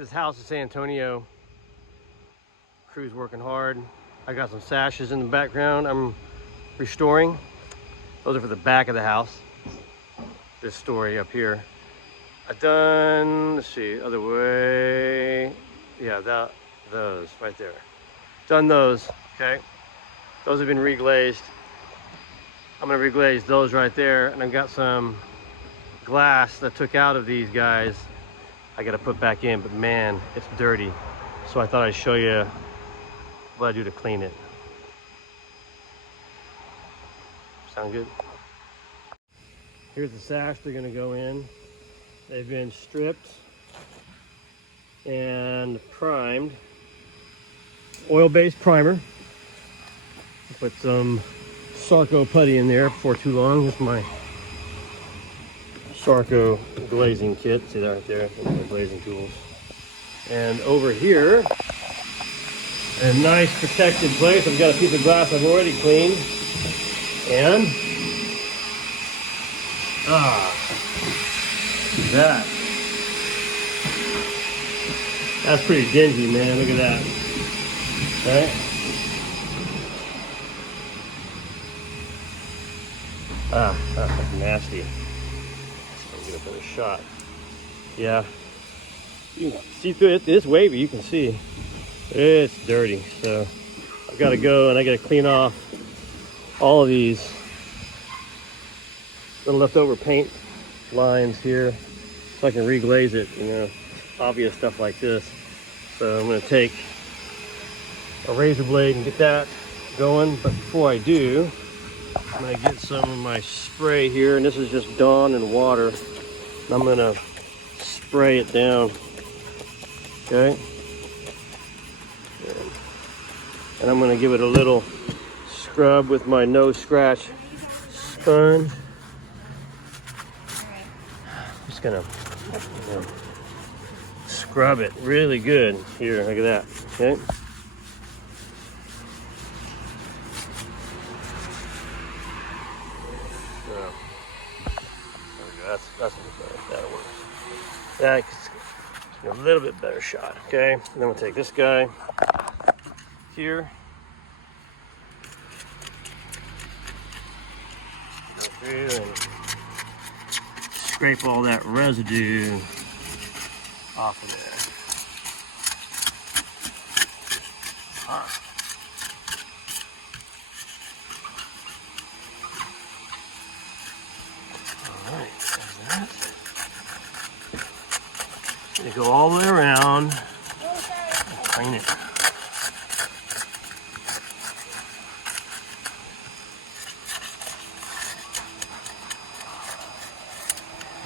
this house in San Antonio. Crew's working hard. I got some sashes in the background I'm restoring. Those are for the back of the house. This story up here. I've done, let's see, other way. Yeah, those right there. Done those, okay? Those have been reglazed. I'm gonna reglaze those right there, and I've got some glass that I took out of these guys. I gotta put back in, but man, it's dirty. So I thought I'd show you what I do to clean it. Sound good? Here's the sash they're gonna go in. They've been stripped and primed. Oil-based primer. Put some Sarco putty in there before too long. This is my Sarco glazing kit. See that right there? That's my glazing tools. And over here, a nice protected place. I've got a piece of glass I've already cleaned. And that's pretty dingy, man. Look at that. Right? That's nasty. Let's get a better shot. Yeah. You can see through it. It's wavy, you can see. It's dirty. So I've got to go and I got to clean off all of these little leftover paint lines here so I can reglaze it, you know, obvious stuff like this. So I'm going to take a razor blade and get that going, but before I do, I'm going to get some of my spray here, and this is just Dawn and water, and I'm going to spray it down, okay? And I'm going to give it a little scrub with my no scratch sponge. Just going to scrub it really good here. Look at that. Okay. So, there we go. That's better. That'll work. That's a little bit better shot. Okay. And then we'll take this guy here. Go through and scrape all that residue off of there. All right, there's that. Gonna go all the way around and clean it.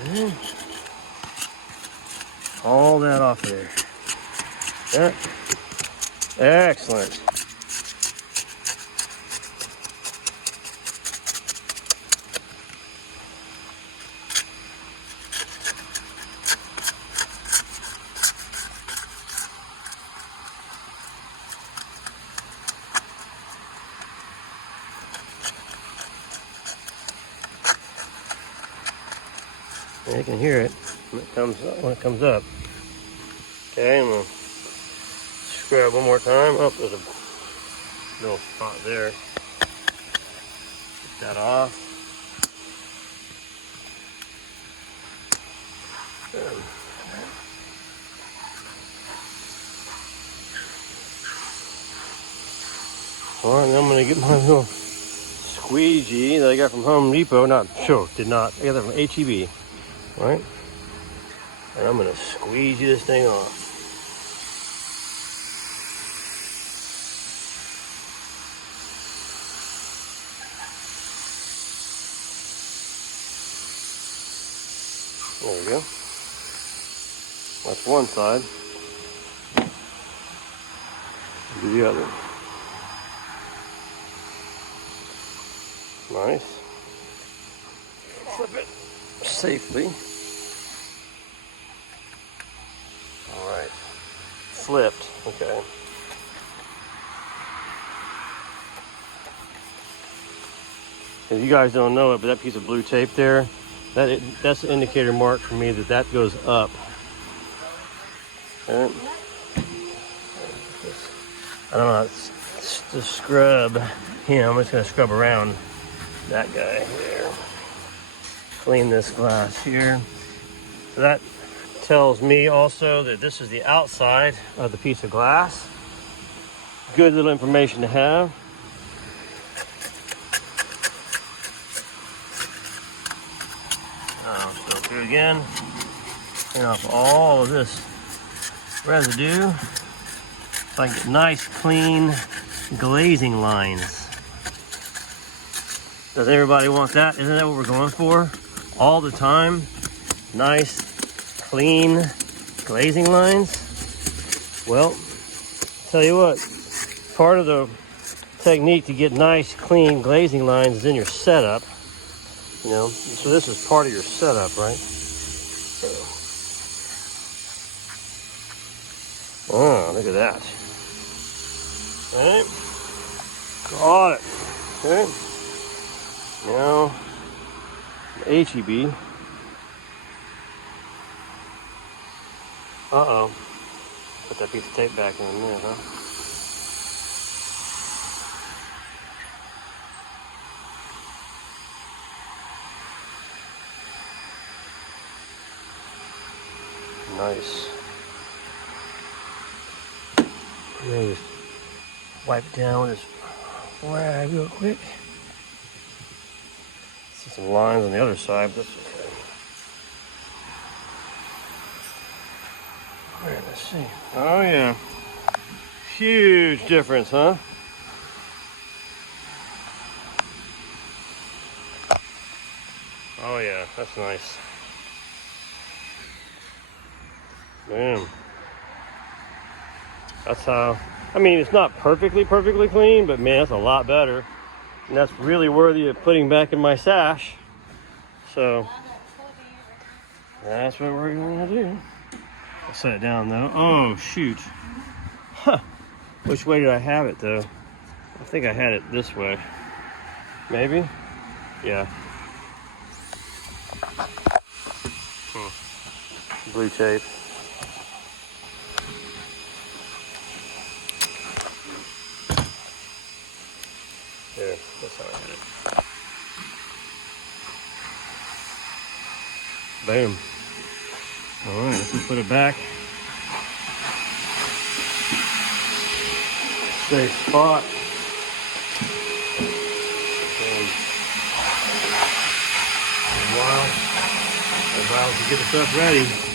And all that off there. Yeah. Excellent. You can hear it when it comes up. Okay, I'm gonna scrub one more time. Oh, there's a little spot there. Get that off. All right, and I'm gonna get my little squeegee that I got from Home Depot. Did not. I got that from HEB. All right, and I'm gonna squeegee this thing off. There we go. That's one side. Do the other. Nice. Flip it safely. All right. Flipped. Okay. If you guys don't know it, but that piece of blue tape there, that's an indicator mark for me that goes up. Okay. I don't know how to scrub him. I'm just gonna scrub around that guy here. Clean this glass here. So that tells me also that this is the outside of the piece of glass. Good little information to have. Still through again. Clean off all of this residue. So I can get nice, clean glazing lines. Does everybody want that? Isn't that what we're going for? All the time, nice, clean glazing lines. Well, tell you what, part of the technique to get nice, clean glazing lines is in your setup. You know, so this is part of your setup, right? Oh, look at that. All right, got it. Okay. Now, HEB. Uh-oh. Put that piece of tape back in a minute, huh? Nice. Let me just wipe it down with this rag real quick. See some lines on the other side, but that's okay. All right, let's see. Oh yeah. Huge difference, huh? Oh yeah, that's nice. Man. That's how, I mean, it's not perfectly clean, but man, that's a lot better. And that's really worthy of putting back in my sash. So, that's what we're gonna do. I'll set it down though. Oh, shoot. Huh. Which way did I have it though? I think I had it this way. Maybe? Yeah. Blue tape. There, that's how I had it. Boom. All right, let's just put it back. Safe spot. And a while to get the stuff ready.